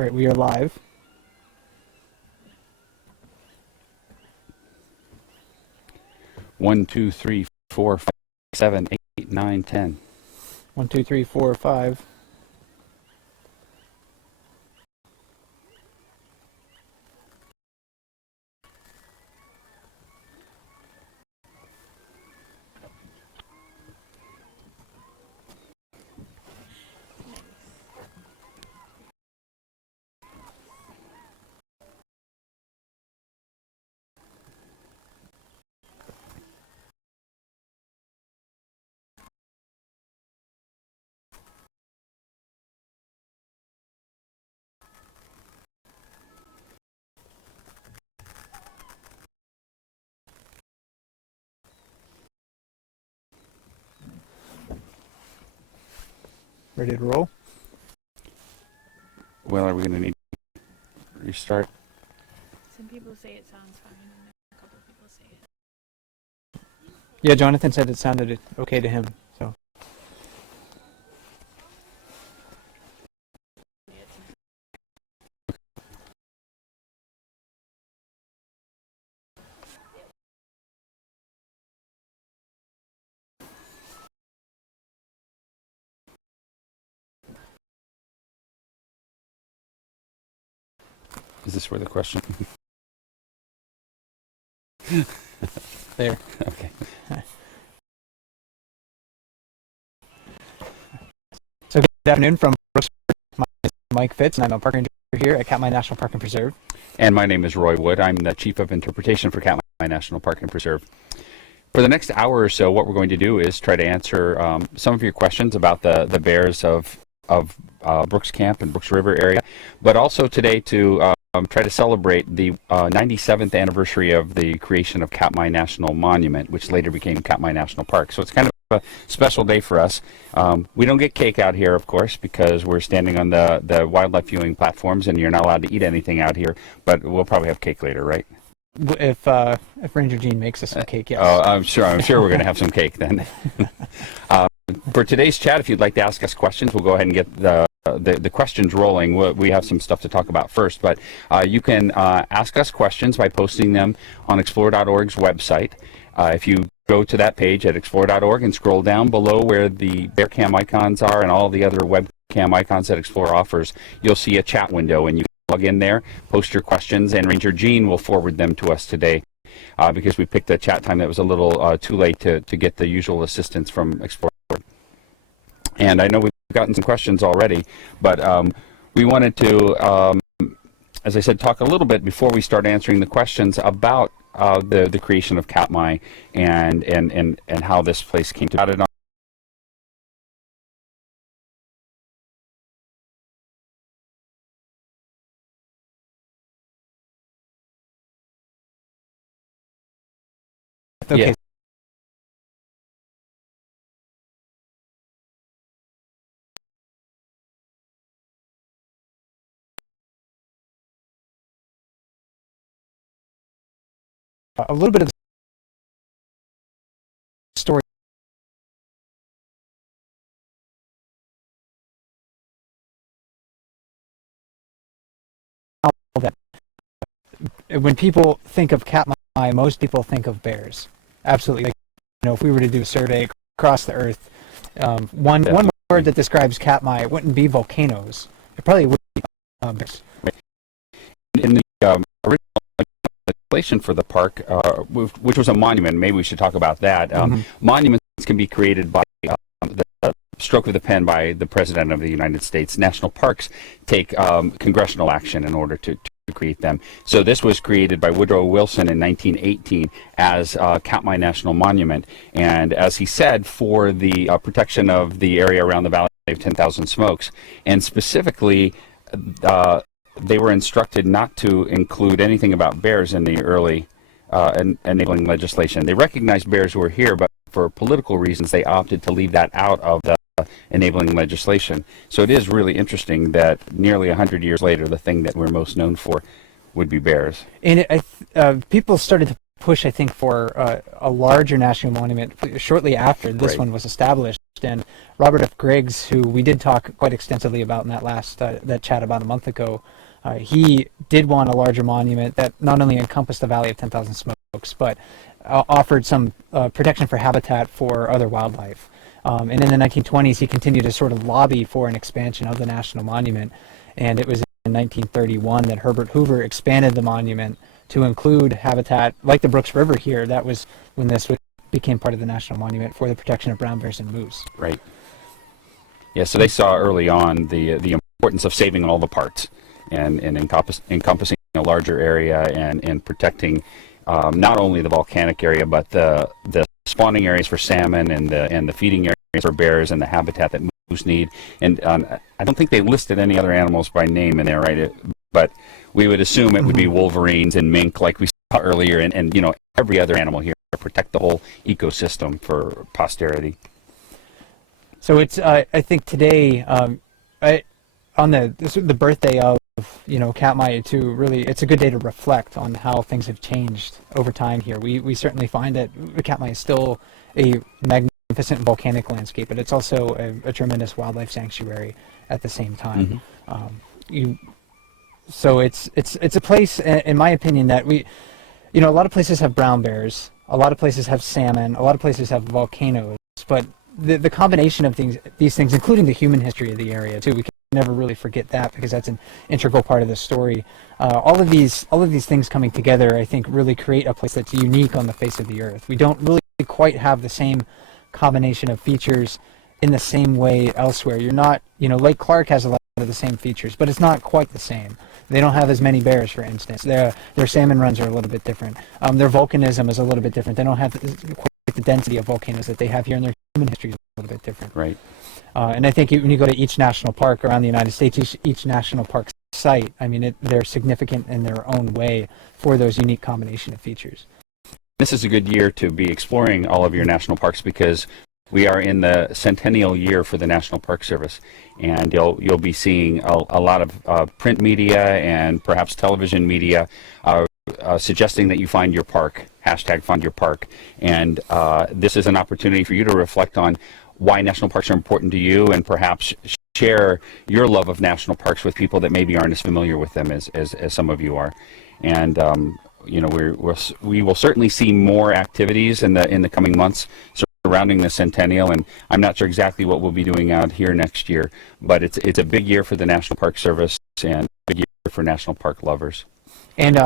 All right, we are live. One, two, three, four, five, 7, 8, 9, 10. 1, 2, 3, 4, 5. Ready to roll? Well, are we going to need to restart? Some people say it sounds fine, and a couple of people say it. Yeah, Jonathan said it sounded okay to him. So. Is this where the question? There. Okay. So good afternoon from Brooksburg. My name is Mike Fitz, and I'm a park ranger here at Katmai National Park and Preserve. And my name is Roy Wood. I'm the Chief of Interpretation for Katmai National Park and Preserve. For the next hour or so, what we're going to do is try to answer some of your questions about the bears of Brooks Camp and Brooks River area, but also today to try to celebrate the 97th anniversary of the creation of Katmai National Monument, which later became Katmai National Park. So it's kind of a special day for us. We don't get cake out here, of course, because we're standing on the wildlife viewing platforms, and you're not allowed to eat anything out here. But we'll probably have cake later, right? If Ranger Gene makes us some cake, yes. Oh, I'm sure we're going to have some cake then. For today's chat, if you'd like to ask us questions, we'll go ahead and get the questions rolling. We have some stuff to talk about first, but you can ask us questions by posting them on explore.org's website. If you go to that page at explore.org and scroll down below where the bear cam icons are and all the other webcam icons that Explore offers, you'll see a chat window, and you can plug in there, post your questions, and Ranger Gene will forward them to us today. Because we picked a chat time that was a little too late to get the usual assistance from Explore. And I know we've gotten some questions already, but we wanted to, as I said, talk a little bit before we start answering the questions about the creation of Katmai and how this place came to be. Okay. Yeah. A little bit of the story. That when people think of Katmai, most people think of bears. Absolutely. Like, if we were to do a survey across the earth, one word that describes Katmai, it wouldn't be volcanoes. It probably would be bears. In the original legislation for the park, which was a monument, maybe we should talk about that. Monuments can be created by the stroke of the pen by the President of the United States. National parks take congressional action in order to create them. So this was created by Woodrow Wilson in 1918 as Katmai National Monument. And as he said, for the protection of the area around the Valley of 10,000 Smokes. And specifically, they were instructed not to include anything about bears in the early enabling legislation. They recognized bears were here, but for political reasons, they opted to leave that out of the enabling legislation. So it is really interesting that nearly 100 years later, the thing that we're most known for would be bears. And people started to push, I think, for a larger national monument shortly after this Right. one was established. And Robert F. Griggs, who we did talk quite extensively about in that last that chat about a month ago, he did want a larger monument that not only encompassed the Valley of 10,000 Smokes, but offered some protection for habitat for other wildlife. And in the 1920s, he continued to sort of lobby for an expansion of the national monument. And it was in 1931 that Herbert Hoover expanded the monument to include habitat like the Brooks River here. That was when this became part of the national monument for the protection of brown bears and moose. Right. Yeah, so they saw early on the importance of saving all the parts and encompassing a larger area and protecting not only the volcanic area but the spawning areas for salmon and the feeding areas for bears and the habitat that moose need. And I don't think they listed any other animals by name in there, right? But we would assume it would be wolverines and mink like we saw earlier, and you know, every other animal here to protect the whole ecosystem for posterity. So it's I think today on the birthday of Katmai too, really it's a good day to reflect on how things have changed over time here. We certainly find that Katmai is still a magnificent volcanic landscape, but it's also a tremendous wildlife sanctuary at the same time. So it's a place, in my opinion, that a lot of places have brown bears, a lot of places have salmon, a lot of places have volcanoes, but the combination of these things, including the human history of the area too, we can never really forget that because that's an integral part of the story. All of these things coming together, I think, really create a place that's unique on the face of the earth. We don't really quite have the same combination of features in the same way elsewhere. You're not, Lake Clark has a lot of the same features, but it's not quite the same. They don't have as many bears, for instance. Their salmon runs are a little bit different. Their volcanism is a little bit different. They don't have quite the density of volcanoes that they have here, and their human history is a little bit different. Right. And I think when you go to each national park around the United States, each national park site, I mean, they're significant in their own way for those unique combination of features. This is a good year to be exploring all of your national parks because we are in the centennial year for the National Park Service, and you'll be seeing a lot of print media and perhaps television media suggesting that you find your park, #FindYourPark, and this is an opportunity for you to reflect on why national parks are important to you and perhaps share your love of national parks with people that maybe aren't as familiar with them as some of you are. And we will certainly see more activities in the coming months surrounding the centennial, and I'm not sure exactly what we'll be doing out here next year, but it's a big year for the National Park Service and a big year for national park lovers. And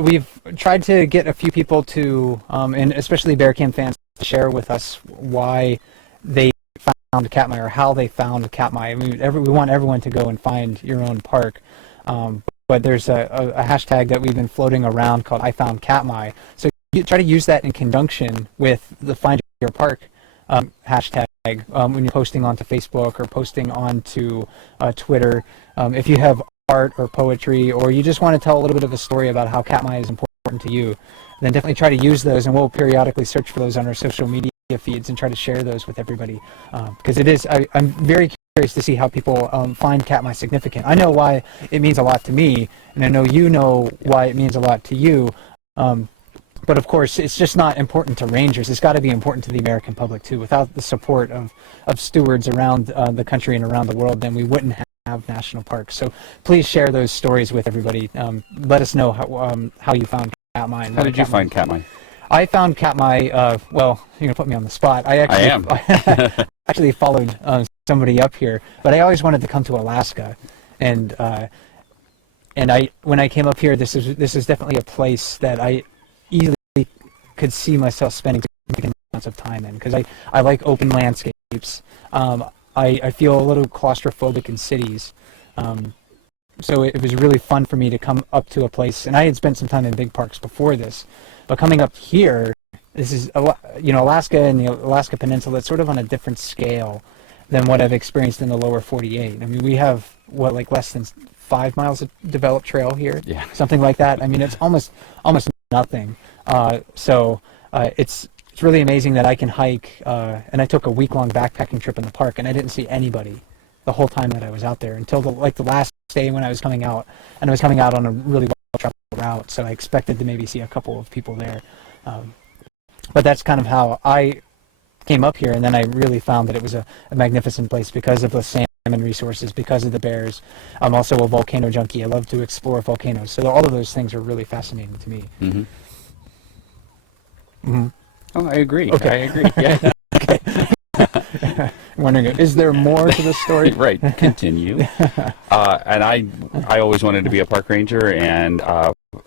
we've tried to get a few people to, and especially Bear Cam fans, to share with us why they found Katmai or how they found Katmai. I mean, we want everyone to go and find your own park. But there's a hashtag that we've been floating around called I Found Katmai. So you try to use that in conjunction with the Find Your Park hashtag when you're posting onto Facebook or posting onto Twitter. If you have art or poetry, or you just want to tell a little bit of a story about how Katmai is important to you, then definitely try to use those, and we'll periodically search for those on our social media feeds and try to share those with everybody, because I'm very curious to see how people find Katmai significant. I know why it means a lot to me, and I know you know why it means a lot to you, but of course it's just not important to rangers. It's got to be important to the American public too. Without the support of stewards around the country and around the world, then we wouldn't have national parks. So please share those stories with everybody. Let us know how you found Katmai. How did you find Katmai? I found Katmai, well, you're going to put me on the spot. I am. actually followed somebody up here, but I always wanted to come to Alaska. And when I came up here, this is definitely a place that I easily could see myself spending significant amounts of time in, because I like open landscapes. I feel a little claustrophobic in cities. So it was really fun for me to come up to a place, and I had spent some time in big parks before this, but coming up here, this is Alaska and the Alaska Peninsula. It's sort of on a different scale than what I've experienced in the lower 48. I mean, we have less than 5 miles of developed trail here, yeah, something like that. I mean, it's almost nothing. So it's really amazing that I can hike. And I took a week-long backpacking trip in the park, and I didn't see anybody the whole time that I was out there until the last day when I was coming out, and I was coming out on a really well-traveled route, so I expected to maybe see a couple of people there. But that's kind of how I came up here, and then I really found that it was a magnificent place because of the salmon resources, because of the bears. I'm also a volcano junkie. I love to explore volcanoes, so all of those things are really fascinating to me. Mm-hmm. Mm-hmm. Oh, I agree. Okay. I agree. Yeah. I'm wondering, is there more to the story? Right. Continue. And I always wanted to be a park ranger, and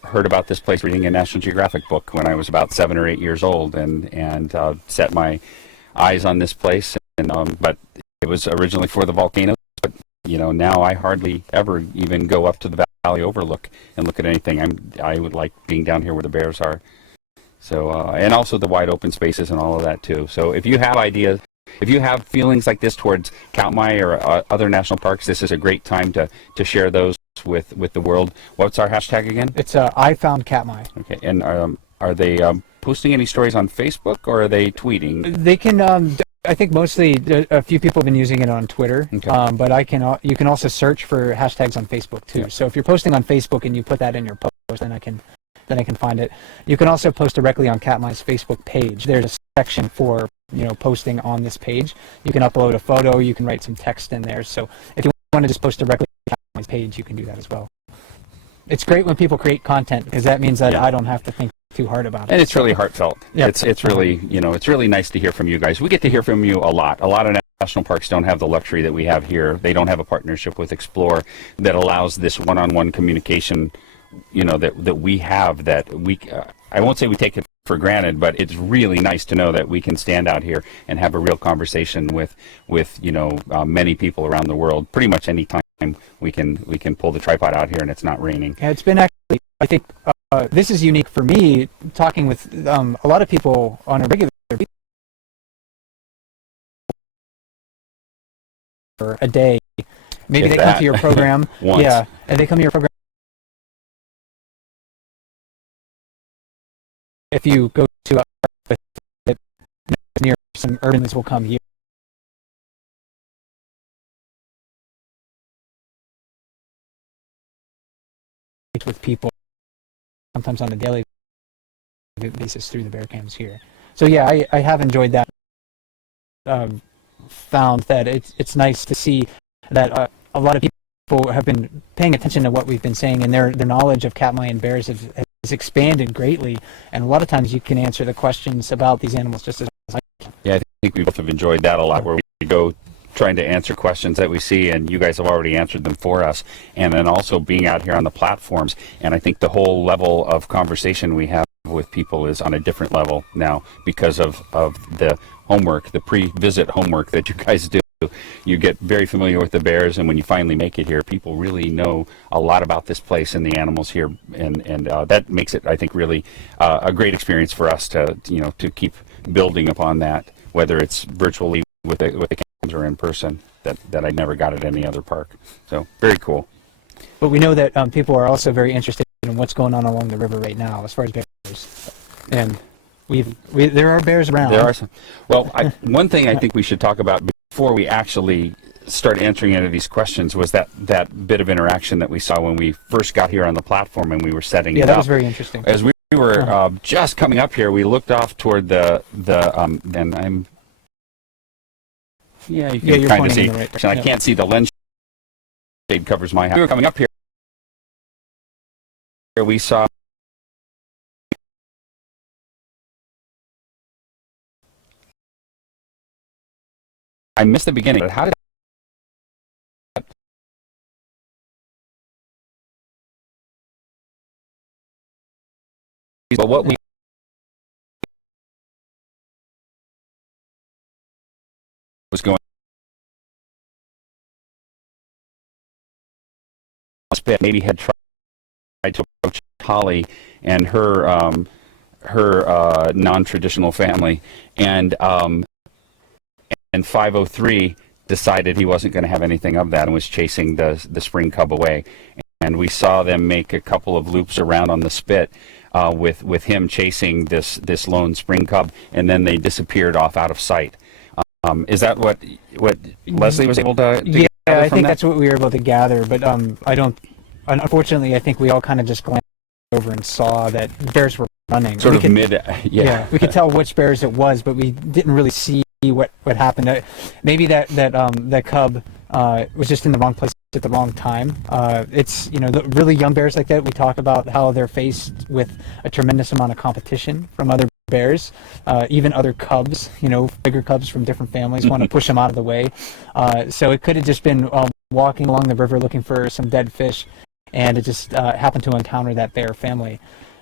heard about this place reading a National Geographic book when I was about 7 or 8 years old, and set my eyes on this place. And but it was originally for the volcanoes, but now I hardly ever even go up to the valley overlook and look at anything. I would like being down here where the bears are. So and also the wide open spaces and all of that too. So if you have ideas, if you have feelings like this towards Katmai or other national parks, this is a great time to share those with the world. What's our hashtag again? It's I found Katmai. Okay, and are they posting any stories on Facebook, or are they tweeting? They can. I think mostly a few people have been using it on Twitter, Okay. but you can also search for hashtags on Facebook too. Yeah. So if you're posting on Facebook and you put that in your post, then I can find it. You can also post directly on Katmai's Facebook page. There's a section for posting on this page. You can upload a photo. You can write some text in there. So if you want to just post directly on Katmai's page, you can do that as well. It's great when people create content because that means that Yeah. I don't have to think too hard about it. And it's really heartfelt. Yeah. It's really it's really nice to hear from you guys. We get to hear from you a lot. A lot of national parks don't have the luxury that we have here. They don't have a partnership with Explore that allows this one-on-one communication. That we have, that we I won't say we take it for granted, but it's really nice to know that we can stand out here and have a real conversation with many people around the world. Pretty much any time we can pull the tripod out here and it's not raining. Yeah, it's been actually, I think this is unique for me, talking with a lot of people on a regular basis for a day. Maybe If they come that. to your program. Once. Yeah, and they come to your program. If you go to near some urbans will come here. With people sometimes on a daily basis through the bear cams here. So yeah, I have enjoyed that. Found that it's nice to see that a lot of people have been paying attention to what we've been saying, and their knowledge of Katmai and bears has expanded greatly. And a lot of times you can answer the questions about these animals just as I can. Yeah, I think we both have enjoyed that a lot, where we go trying to answer questions that we see, and you guys have already answered them for us. And then also being out here on the platforms, and I think the whole level of conversation we have with people is on a different level now because of the homework, the pre-visit homework that you guys do. You get very familiar with the bears, and when you finally make it here, people really know a lot about this place and the animals here, and that makes it, I think, really a great experience for us to keep building upon that, whether it's virtually with the cams or in person. That I never got at any other park. So very cool. But we know that people are also very interested in what's going on along the river right now as far as bears, and there are bears around. There are some. Well, one thing I think we should talk about before we actually start answering any of these questions was that bit of interaction that we saw when we first got here on the platform and we were setting it up. Yeah, that was very interesting. As we were just coming up here, we looked off toward and I'm. Yeah, you can you're kind of pointing see. in the right direction. I can't see, the lens shade covers my house. We were coming up here. We saw. I missed the beginning, but how did but what we was going maybe had tried to approach Holly and her non-traditional family, and 503 decided he wasn't going to have anything of that and was chasing the spring cub away. And we saw them make a couple of loops around on the spit with him chasing this lone spring cub, and then they disappeared off out of sight. Is that what Leslie was able to Yeah, gather I from think that? that's what we were able to gather. But I don't. Unfortunately, I think we all kind of just glanced over and saw that bears were running. Sort We of could- mid, yeah. we could tell which bears it was, but we didn't really see what happened. Maybe that cub was just in the wrong place at the wrong time. It's the really young bears like that. We talk about how they're faced with a tremendous amount of competition from other bears, even other cubs. Bigger cubs from different families want to push them out of the way. So it could have just been walking along the river looking for some dead fish, and it just happened to encounter that bear family.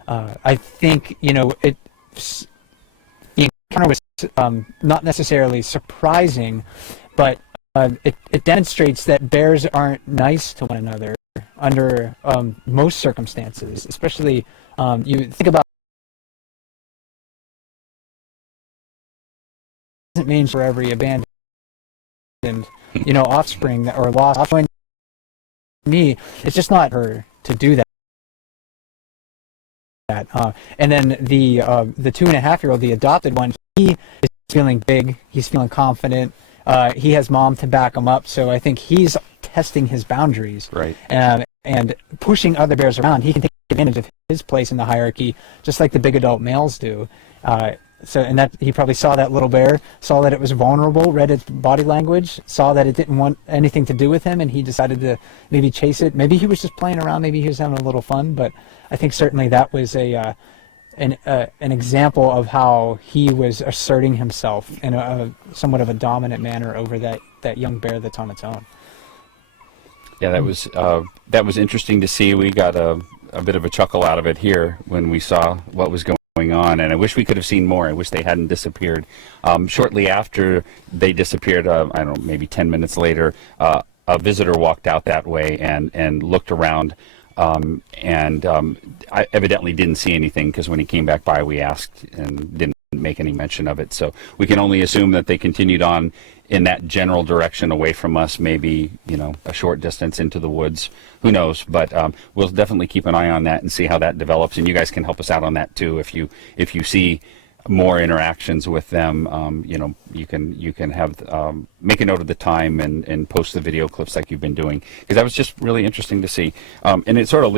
I think the encounter was not necessarily surprising, but it demonstrates that bears aren't nice to one another under most circumstances. Especially you think about doesn't mean for every abandoned offspring or lost offspring. Me, it's just not her to do that. And then the 2.5-year-old, the adopted one, he is feeling big. He's feeling confident. He has mom to back him up, so I think he's testing his boundaries. Right. And pushing other bears around. He can take advantage of his place in the hierarchy, just like the big adult males do. And that he probably saw that little bear, saw that it was vulnerable, read its body language, saw that it didn't want anything to do with him, and he decided to maybe chase it. Maybe he was just playing around. Maybe he was having a little fun. But I think certainly that was an example of how he was asserting himself in a somewhat of a dominant manner over that young bear that's on its own. Yeah, that was interesting to see. We got a bit of a chuckle out of it here when we saw what was going on, and I wish we could have seen more. I wish they hadn't disappeared. Shortly after they disappeared, I don't know, maybe 10 minutes later, a visitor walked out that way and looked around, and I evidently didn't see anything, because when he came back by, we asked and didn't make any mention of it. So we can only assume that they continued on in that general direction away from us, maybe a short distance into the woods. Who knows? But we'll definitely keep an eye on that and see how that develops. And you guys can help us out on that too. If you see more interactions with them, you can have make a note of the time and post the video clips like you've been doing, because that was just really interesting to see. And it sort of